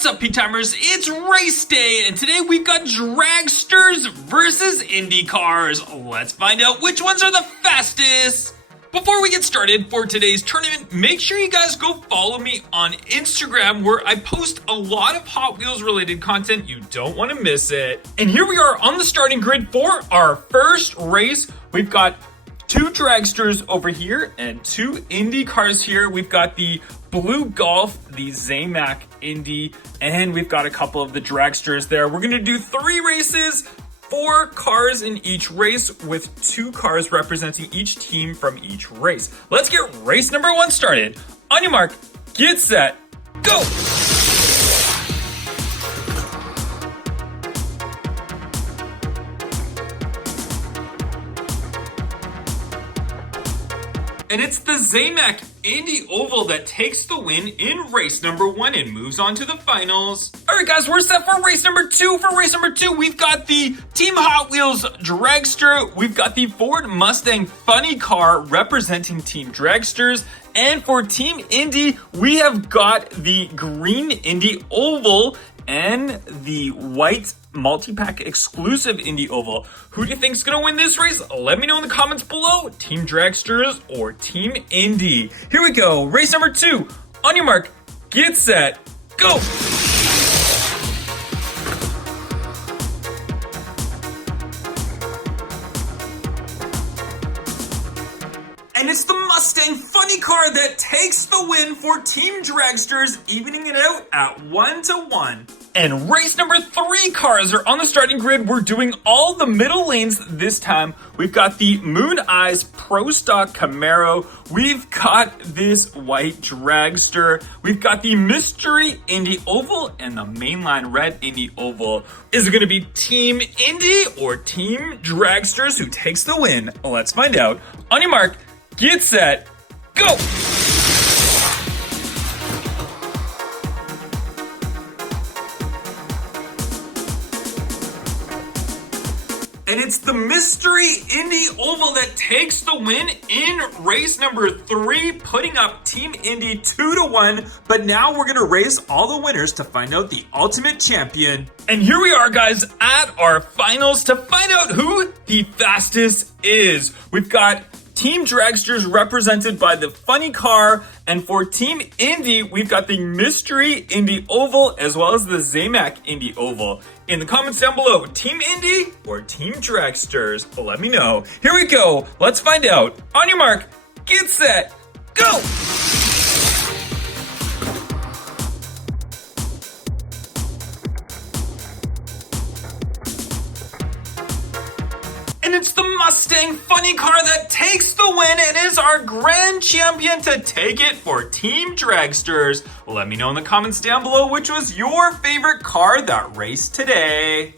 What's up, P-Timers? It's race day, and today we've got Dragsters versus Indy cars. Let's find out which ones are the fastest. Before we get started for today's tournament, make sure you guys go follow me on Instagram, where I post a lot of Hot Wheels related content. You don't want to miss it. And here we are on the starting grid for our first race. We've got two Dragsters over here and two Indy cars here. We've got the Blue Golf, the Zamac Indy, and we've got a couple of the Dragsters there. We're going to do 3 races, 4 cars in each race, with 2 cars representing each team from each race. Let's get race number 1 started. On your mark, get set, go! And it's the Zamac Indy Oval that takes the win in race number 1 and moves on to the finals. All right, guys, we're set for race number 2. For race number 2, we've got the Team Hot Wheels Dragster. We've got the Ford Mustang Funny Car representing Team Dragsters. And for Team Indy, we have got the green Indy Oval and the white multi-pack exclusive Indy Oval. Who do you think's gonna win this race? Let me know in the comments below. Team Dragsters or Team Indy? Here we go. Race number 2. On your mark, get set, go! And it's the Mustang Funny Car that takes the win for Team Dragsters, evening it out at 1-1. And race number 3 cars are on the starting grid. We're doing all the middle lanes this time. We've got the Moon Eyes Pro Stock Camaro. We've got this white Dragster. We've got the Mystery Indy Oval and the Mainline Red Indy Oval. Is it going to be Team Indy or Team Dragsters who takes the win? Let's find out. On your mark, get set, go! And it's the Mystery Indy Oval that takes the win in race number 3, putting up Team Indy 2-1. But now we're gonna race all the winners to find out the ultimate champion. And here we are, guys, at our finals to find out who the fastest is. We've got Team Dragsters represented by the Funny Car, and for Team Indy, we've got the Mystery Indy Oval as well as the Zamac Indy Oval. In the comments down below, Team Indy or Team Dragsters? Let me know. Here we go. Let's find out. On your mark, get set, go! And it's the Mustang Funny Car that takes the win and is our grand champion to take it for Team Dragsters. Let me know in the comments down below which was your favorite car that raced today.